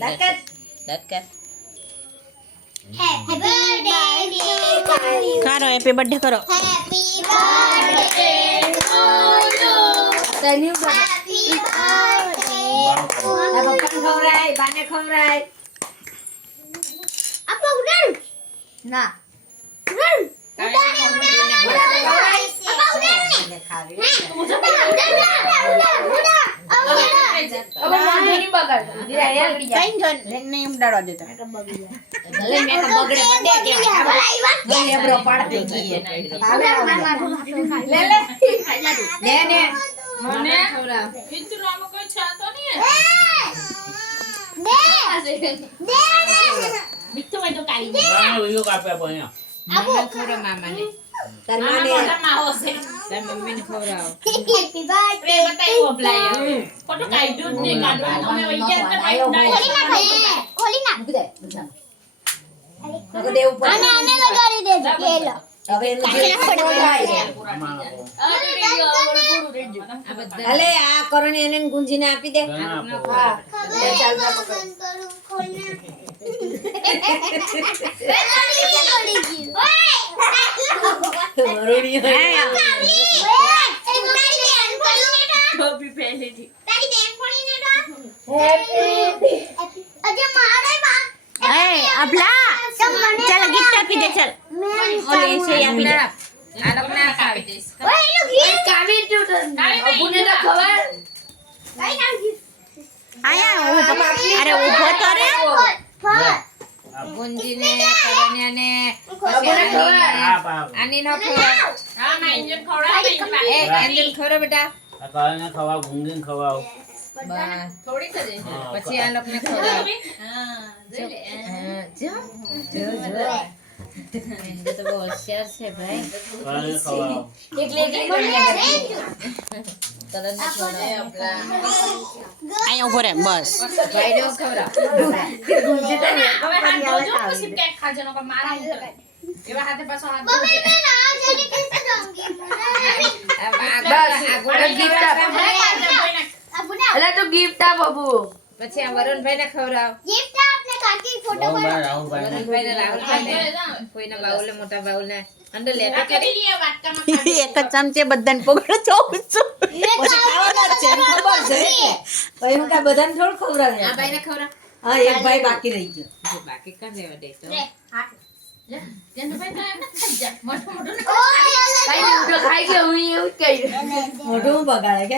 Happy birthday. કરો happy birthday કરો. Happy birthday to you. Happy birthday. Apa udah? Nah. Udah. નહીં ઉડાડવા દેતા. અલે આ કરોને એને ગુંજીને આપી દે. અભલા ચાલ ગિફ્ટ આપી દે. ચાલ ઓલે છે આપી દે. અરે ઉભો તો રે. ગુંજીને કરોને આની નો ખવડાવ બેટા. પછી આ લોકોને ખવડાવ. તો બહુ હોશિયાર છે ભાઈ. અહીંયા ઉભો રે બસ. ભાઈ નો ખવડાવ. પછી આ વરુણભાઈ ને ખવડાવ. વરુણભાઈ ને રાહુલભાઈ ને કોઈના બાઉલે મોટા બાઉલે અંદર લેતા કરી. એક જ ચમચે બધાને પકડો જોઉં છું. બધાને થોડું ખવડાવે. આ ભાઈ ને ખવડાવ. હા એક ભાઈ બાકી રહી ગયો. બાકી કર દેવા દે તો. મોઢું બગાડે કે